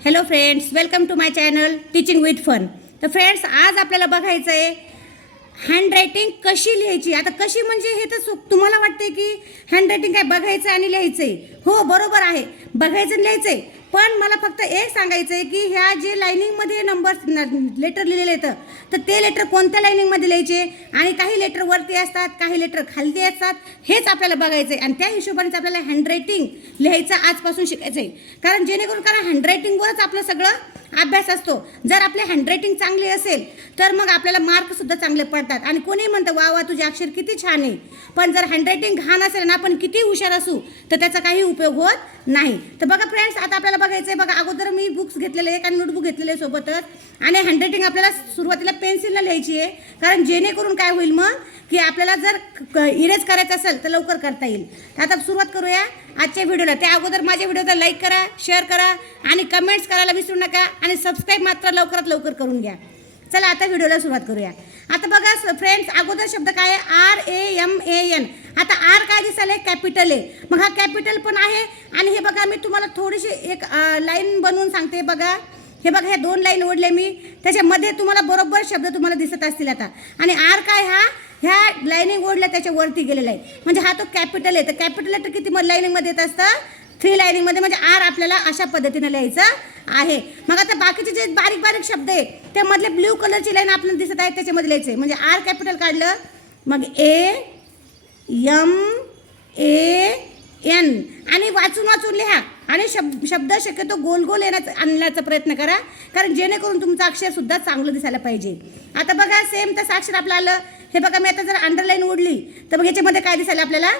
Hello friends welcome to my channel teaching with fun तर friends आज आपल्याला बघायचं आहे हँडरायटिंग कशी लिहायची? आता कशी म्हणजे हे तर तुम्हाला वाटते की हँडरायटिंग काय बघायचं आणि लिहायचं आहे हो बरोबर आहे. बघायचं आणि लिहायचं आहे पण मला फक्त एक सांगायचं आहे की ह्या जे लाईनिंगमध्ये नंबर लेटर लिहिलेले येतं तर ते लेटर कोणत्या लाईनिंगमध्ये लिहायचे? आणि काही लेटर वरती असतात काही लेटर खालती असतात हेच आपल्याला बघायचं आहे आणि त्या हिशोबानेच आपल्याला हँडरायटिंग लिहायचं आजपासून शिकायचं आहे कारण जेणेकरून कारण हँडरायटिंगवरच आपलं सगळं अभ्यास असतो. जर आपले हँडरायटिंग चांगली असेल तर मग आपल्याला मार्कसुद्धा चांगले पडतात. आणि कोणी म्हणतं वा वा तुझे अक्षर किती छान आहे. पण जर हँडरायटिंग घाण असेल ना आपण किती हुशार असू तर त्याचा काही उपयोग होत नाही. तर बघा फ्रेंड्स आता आपल्याला बघायचं आहे बघा. अगोदर मी बुक्स घेतलेले आहे आणि नोटबुक घेतलेले आहे सोबतच. आणि हँडरायटिंग आपल्याला सुरुवातीला पेन्सिलला लिहायची आहे. कारण जेणेकरून काय होईल मग की आपल्याला जर इरेज करायचं असेल तर लवकर करता येईल. तर आता सुरुवात करूया आजच्या व्हिडिओला. त्या अगोदर माझ्या व्हिडिओला लाईक करा शेअर करा आणि कमेंट्स करायला विसरू नका. आणि सबस्क्राईब मात्र लवकरात लवकर करून घ्या. चला आता व्हिडिओला सुरुवात करूया. आता बघा फ्रेंड्स अगोदर शब्द काय? आहे R A M A N आता आर काय दिसायला कॅपिटल आहे. मग हा कॅपिटल पण आहे. आणि हे बघा मी तुम्हाला थोडीशी एक लाईन बनवून सांगते बघा. हे बघा हे दोन लाईन ओढले मी. त्याच्यामध्ये तुम्हाला बरोबर शब्द तुम्हाला दिसत असतील आता. आणि आर काय हा? ह्या लाईनिंग ओढल्या त्याच्यावरती गेलेला आहे. म्हणजे हा तो कॅपिटल आहे. तर कॅपिटल लेटर किती मग लाईनिंगमध्ये येत असतं? थ्री लाईनिंगमध्ये म्हणजे आर आपल्याला अशा पद्धतीने लिहायचं आहे. मग आता बाकीचे जे बारीक बारीक शब्द आहे त्यामधले ब्ल्यू कलरची लाईन आपल्याला दिसत आहे त्याच्यामध्ये लिहायचे म्हणजे आर कॅपिटल काढलं मग ए यम ए एन. आणि वाचून वाचून लिहा. आणि शब्द शब्द शक्यतो गोल गोल येण्याचा आणण्याचा प्रयत्न करा. कारण जेणेकरून तुमचं अक्षरसुद्धा चांगलं दिसायला पाहिजे. आता बघा सेम तसं अक्षर आपलं आलं. हे बघा मी आता जर अंडरलाईन उडली तर मग याच्यामध्ये काय दिसायला आपल्याला?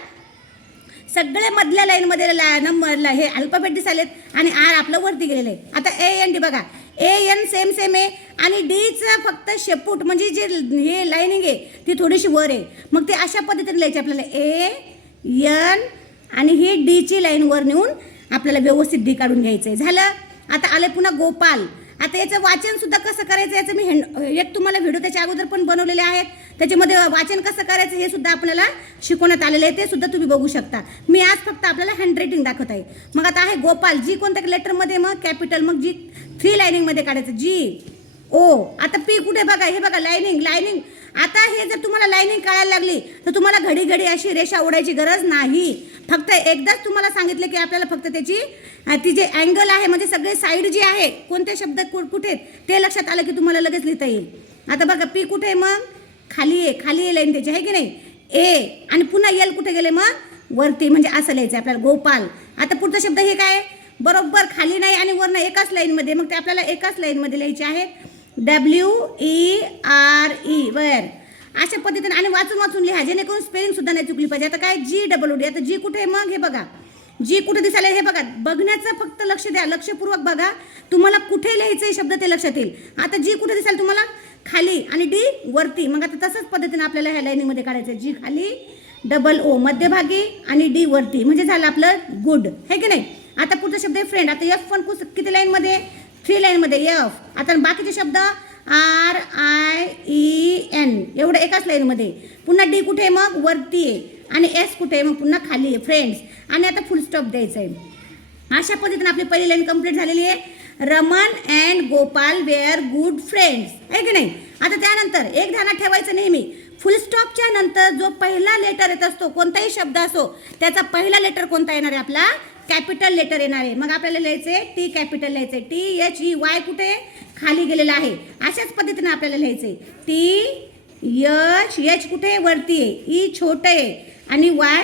सगळे मधल्या लाईनमध्ये ला नंबर हे अल्फाबेट आलेत आणि आर आपलं वरती गेलेलं आहे. आता ए एन डी बघा. ए एन सेम सेम आहे आणि डीचं फक्त शेपूट म्हणजे जे हे लाईनिंग आहे ती थोडीशी वर आहे. मग ते अशा पद्धतीने लिहायची आपल्याला. ए यन आणि ही डीची लाईन वर नेऊन आपल्याला व्यवस्थित डी काढून घ्यायचं आहे झालं? आता आले पुन्हा गोपाल. आता याचं वाचनसुद्धा कसं करायचं याचं मी हँड एक तुम्हाला व्हिडिओ त्याच्या अगोदर पण बनवलेले आहेत. त्याच्यामध्ये वाचन कसं करायचं हे सुद्धा आपल्याला शिकवण्यात आलेलं आहे. ते सुद्धा तुम्ही बघू शकता. मी आज फक्त आपल्याला हँडरायटिंग दाखवत आहे. मग आता आहे गोपाल जी कोणत्या लेटरमध्ये मग कॅपिटल मग जी थ्री लाईनिंगमध्ये काढायचं जी ओ आता पी कुठे बघा हे बघा लाईनिंग लाईनिंग आता हे जर तुम्हाला लाईनिंग कळायला लागली तर तुम्हाला घडी घडी अशी रेषा ओढायची गरज नाही. फक्त एकदाच तुम्हाला सांगितलं की आपल्याला फक्त त्याची ती जे अँगल आहे म्हणजे सगळे साईड जे आहे कोणते शब्द कुठे आहेत, ते लक्षात आलं की तुम्हाला लगेच लिहिता येईल. आता बघा पी कुठे आहे मग? खाली आहे खाली आहे लाईन त्याची आहे की नाही? ए आणि पुन्हा एल कुठे गेले मग? वरती म्हणजे असं लिहायचं आहे आपल्याला गोपाल. आता पुढचा शब्द हे काय? बरोबर खाली नाही आणि वरनं एकाच लाईनमध्ये मग ते आपल्याला एकाच लाईनमध्ये लिहायचे आहेत डब्ल्यू ई आर ई वर अशा पद्धतीने आणि वाचून वाचून लिहा जेणेकरून स्पेलिंगसुद्धा नाही चुकली पाहिजे. आता काय? जी डबल डी आता जी कुठे आहे मग? हे बघा. जी कुठे दिसायला हे बघा. बघण्याचं फक्त लक्ष द्या लक्षपूर्वक बघा. तुम्हाला कुठे लिहायचं आहे शब्द ते लक्षात येईल. आता जी कुठे दिसायला तुम्हाला? खाली आणि डी वरती. मग आता तसंच पद्धतीने आपल्याला ह्या लाईनीमध्ये काढायचं जी खाली डबल ओ मध्यभागी आणि डी वरती. म्हणजे झालं आपलं गुड हे की नाही? आता पुढचा शब्द आहे फ्रेंड आता एफ पण कुस- किती लाईनमध्ये थ्री लाईनमध्ये एफ आता बाकीचे शब्द आर आय ई एन एवढं एकाच लाईनमध्ये पुन्हा डी कुठे आहे मग? वरती आहे. आणि एस कुठे आहे मग? पुन्हा खाली आहे. फ्रेंड्स आणि आता फुल स्टॉप द्यायचं आहे. अशा पद्धतीने आपली पहिली लाईन कंप्लीट झालेली आहे. Raman and Gopal were good friends आहे की नाही? आता त्यानंतर एक ध्यानात ठेवायचं नेहमी. फुल स्टॉपच्या नंतर जो पहिला लेटर येत असतो कोणताही शब्द असो त्याचा पहिला लेटर कोणता येणार आहे? आपला कॅपिटल लेटर येणार आहे. मग आपल्याला लिहायचे टी कॅपिटल लिहायचे T H E Y e, कुठे? खाली गेलेला आहे. अशाच पद्धतीने आपल्याला लिहायचे टी यच एच कुठे? वरती आहे. ई छोटं आहे. आणि वाय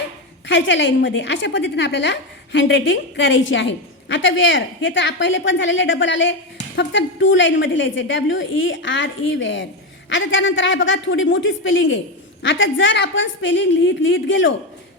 खालच्या लाईनमध्ये अशा पद्धतीने आपल्याला हँडरायटिंग करायची आहे. आता वेअर हे तर पहिले पण झालेले डबल आले. फक्त टू लाईनमध्ये लिहायचे W E R E were. आता त्यानंतर आहे बघा थोडी मोठी स्पेलिंग आहे. आता जर आपण स्पेलिंग लिहित लिहित गेलो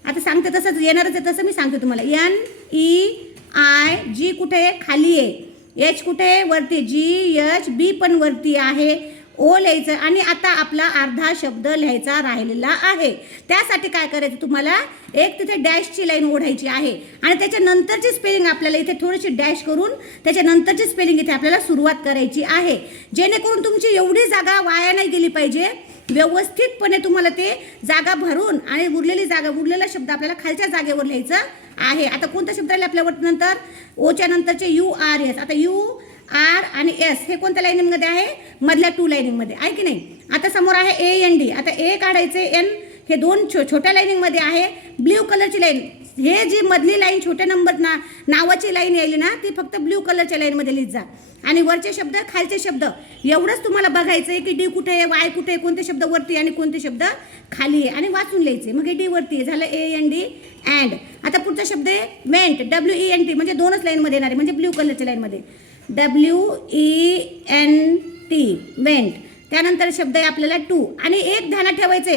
आता सांगते तसंच येणारच आहे तसं मी सांगते तुम्हाला. एन ई आय जी कुठे? आहे? खाली आहे. एच कुठे? आहे? वरती जी एच बी पण वरती आहे. ओ लिहायचं आणि आता आपला अर्धा शब्द लिहायचा राहिलेला आहे. त्यासाठी काय करायचं? तुम्हाला एक तिथे डॅशची लाईन ओढायची आहे. आणि त्याच्यानंतरची स्पेलिंग आपल्याला इथे थोडीशी डॅश करून त्याच्यानंतरची स्पेलिंग इथे आपल्याला सुरुवात करायची आहे. जेणेकरून तुमची एवढी जागा वाया नाही गेली पाहिजे. व्यवस्थितपणे तुम्हाला ते जागा भरून आणि उरलेली जागा उरलेला शब्द आपल्याला खालच्या जागेवर लिहायचं आहे. आता कोणता शब्द राहिले आपल्यावर नंतर ओच्या नंतरचे यू आर एस. आता यू आर आणि एस हे कोणत्या लाईनिंगमध्ये आहे? मधल्या टू लाईनिंगमध्ये. आहे की नाही? आता समोर आहे ए एन डी आता ए काढायचे एन हे दोन छो छोट्या लाईनिंगमध्ये आहे. ब्ल्यू कलरची लाईन. हे जी मधली लाईन छोट्या नंबर ना नावाची लाईन यायली ना ती फक्त ब्ल्यू कलरच्या लाईनमध्ये लिहित जा. आणि वरचे शब्द खालचे शब्द. एवढंच तुम्हाला बघायचं आहे की डी कुठे आहे वाय कुठे आहे कोणते शब्द वरती आणि कोणते शब्द खाली आहे. आणि वाचून लिहायचे. मग हे डी वरती आहे. झालं ए एन डी अँड आता पुढचा शब्द आहे went W E N T म्हणजे दोनच लाईनमध्ये येणार आहे. म्हणजे ब्ल्यू कलरच्या लाईनमध्ये. W E N T went त्यानंतर शब्द आहे आपल्याला टू आणि एक ध्यानात ठेवायचे.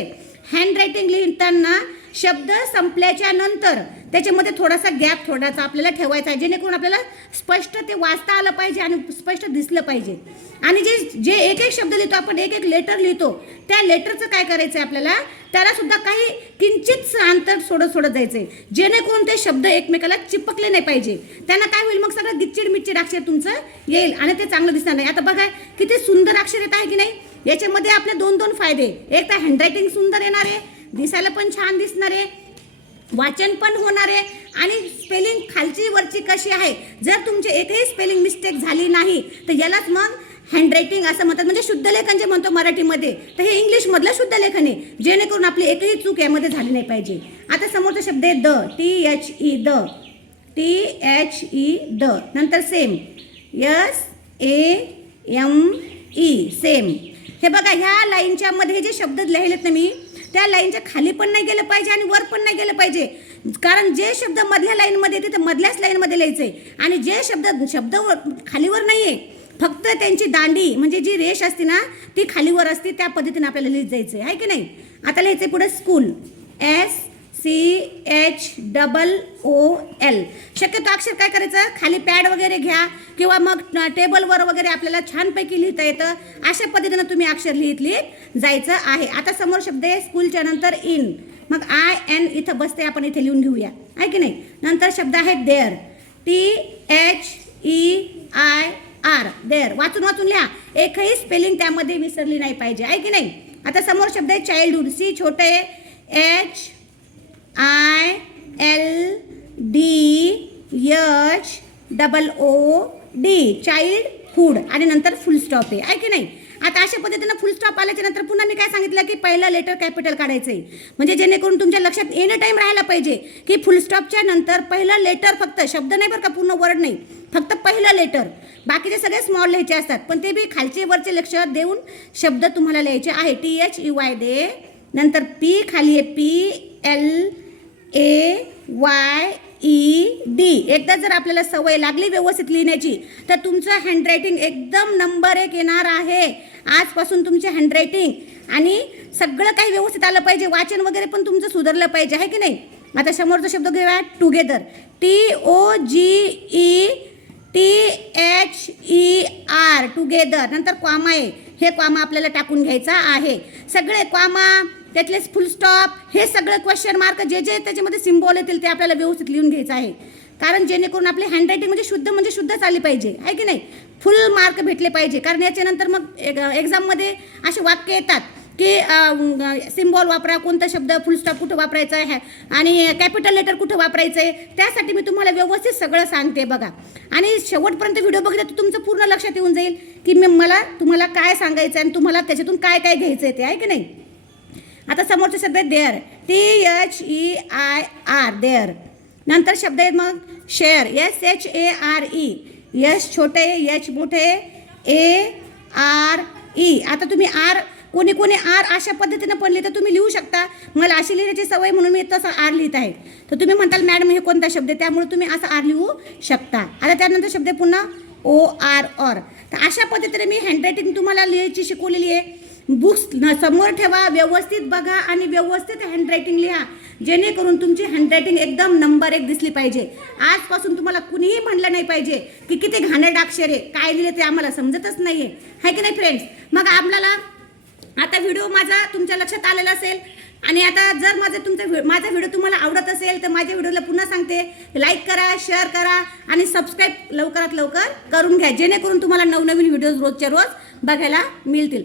हँड रायटिंग लिहिताना शब्द संपल्याच्या नंतर त्याच्यामध्ये थोडासा गॅप थोडासा आपल्याला ठेवायचा आहे जेणेकरून आपल्याला स्पष्ट ते वाचता आलं पाहिजे आणि स्पष्ट दिसलं पाहिजे. आणि जे जे एक एक शब्द लिहितो आपण एक एक लेटर लिहितो त्या लेटरचं काय करायचं आहे आपल्याला? त्यालासुद्धा काही किंचित अंतर सोडत सोडत जायचं आहे जेणेकरून ते शब्द एकमेकाला चिपकले नाही पाहिजे. त्यांना काय होईल? मग सगळं गिच्चिड मिच्चिड अक्षर तुमचं येईल आणि ते चांगलं दिसणार नाही. आता बघा किती सुंदर अक्षर येत आहे की नाही? याच्यामध्ये आपले दोन दोन फायदे. एक तर हँडरायटिंग सुंदर येणार आहे. दिसायला पण छान दिसणार आहे. वाचन पण होणार आहे. आणि स्पेलिंग खालची वरची कशी आहे? जर तुमची एकही स्पेलिंग मिस्टेक झाली नाही तर यालाच मग हँडरायटिंग असं म्हणतात. म्हणजे शुद्ध लेखन जे म्हणतो मराठीमध्ये तर हे इंग्लिशमधलं शुद्ध लेखन आहे. जेणेकरून आपली एकही चूक यामध्ये झाली नाही पाहिजे. आता समोरचा शब्द आहे the. T H E the. T H E the. नंतर same S A M E same हे बघा ह्या लाईनच्या मध्ये जे शब्द लिहिलेत ना मी त्या लाईनच्या खाली पण नाही गेलं पाहिजे आणि वर पण नाही गेलं पाहिजे. कारण जे शब्द मधल्या लाईनमध्ये येते ते मधल्याच लाईनमध्ये लिहायचे. आणि जे शब्द शब्द खालीवर नाही आहे फक्त त्यांची दांडी म्हणजे जी रेष असते ना ती खालीवर असते त्या पद्धतीने आपल्याला लिहित जायचं आहे की नाही? आता लिहायचं पुढे school S C H double O L शक्यतो अक्षर काय करायचं? खाली पॅड वगैरे घ्या किंवा मग टेबलवर वगैरे आपल्याला छानपैकी लिहिता येतं. अशा पद्धतीनं तुम्ही अक्षर लिहित लिहित जायचं आहे. आता समोर शब्द आहे स्कूलच्या नंतर इन मग आय एन इथं बसते आपण इथे लिहून घेऊया. आहे की नाही? नंतर शब्द आहे their T H E I R their वाचून वाचून लिहा. एकही स्पेलिंग त्यामध्ये विसरली नाही पाहिजे. आहे की नाही? आता समोर शब्द आहे चाइल्डहुड सी छोटे H I L D H double O D childhood आणि नंतर फुल स्टॉप आहे. आहे की नाही? आता अशा पद्धतीनं फुल स्टॉप आल्याच्यानंतर पुन्हा मी काय सांगितलं की पहिलं लेटर कॅपिटल काढायचं आहे म्हणजे जेणेकरून तुमच्या लक्षात एनी टाईम राहायला पाहिजे की फुल स्टॉपच्या नंतर पहिलं लेटर फक्त शब्द नाही बरं का पूर्ण वर्ड नाही. फक्त पहिलं लेटर बाकीचे सगळे स्मॉल लिहायचे असतात. पण ते बी खालचे वरचे लक्ष देऊन शब्द तुम्हाला लिहायचे आहे. T H U Y they नंतर पी खाली आहे. P L A Y E D एकदा जर आपल्याला सवय लागली व्यवस्थित लिहिण्याची तर तुमचं हँडरायटिंग एकदम नंबर एक येणार आहे. आजपासून तुमचे हँडरायटिंग आणि सगळं काही व्यवस्थित आलं पाहिजे. वाचन वगैरे पण तुमचं सुधारलं पाहिजे आहे की नाही? आता समोरचा शब्द घेऊया together T O G E T H E R together नंतर क्वामा आहे हे क्वामा आपल्याला टाकून घ्यायचा आहे. सगळे क्वामा त्यातलेच फुल स्टॉप हे सगळं क्वेश्चन मार्क जे जे त्याच्यामध्ये सिम्बॉल येतील ते आपल्याला व्यवस्थित लिहून घ्यायचं आहे. कारण जेणेकरून आपली हँडरायटिंग म्हणजे शुद्ध म्हणजे शुद्धच आली पाहिजे आहे की नाही? फुल मार्क भेटले पाहिजे. कारण याच्यानंतर मग एक्झाममध्ये असे वाक्य येतात की सिम्बॉल वापरा कोणता शब्द फुल स्टॉप कुठं वापरायचा आहे? आणि कॅपिटल लेटर कुठं वापरायचं आहे त्यासाठी मी तुम्हाला व्यवस्थित सगळं सांगते बघा. आणि शेवटपर्यंत व्हिडिओ बघितला तर तुमचं पूर्ण लक्षात येऊन जाईल की मी मला तुम्हाला काय सांगायचं आहे आणि तुम्हाला त्याच्यातून काय काय घ्यायचं आहे ते आहे की नाही? आता समोरचे शब्द आहेत their T H E I R their नंतर शब्द आहेत मग share S H A R E S छोटे यच मोठे ए आर ई आता तुम्ही आर कोणी कोणी आर अशा पद्धतीनं पण लिहितं तुम्ही लिहू शकता. मला अशी लिहिण्याची सवय म्हणून मी तसं आर लिहित आहे. तर तुम्ही म्हणताल मॅडम हे कोणता शब्द आहे? त्यामुळे तुम्ही असं आर लिहू शकता. आता त्यानंतर शब्द आहे पुन्हा ओ आर ऑर तर अशा पद्धतीने मी हँडरायटिंग तुम्हाला लिहायची शिकवलेली आहे. बुक्स न समोर ठेवा व्यवस्थित बघा आणि व्यवस्थित हँडरायटिंग लिहा. जेणेकरून तुमची हँडरायटिंग एकदम नंबर एक दिसली पाहिजे. आजपासून तुम्हाला कुणीही म्हणलं नाही पाहिजे की किती घाणेरडं अक्षर आहे काय लिहिले ते आम्हाला समजतच नाही आहे है की नाही फ्रेंड्स मग आपल्याला आता व्हिडिओ माझा तुमच्या लक्षात आलेला असेल. आणि आता जर माझं तुमचा माझा व्हिडिओ तुम्हाला आवडत असेल तर माझ्या व्हिडिओला पुन्हा सांगते. लाईक करा शेअर करा आणि सबस्क्राईब लवकरात लवकर करून घ्या. जेणेकरून तुम्हाला नवनवीन व्हिडिओज रोजच्या रोज बघायला मिळतील.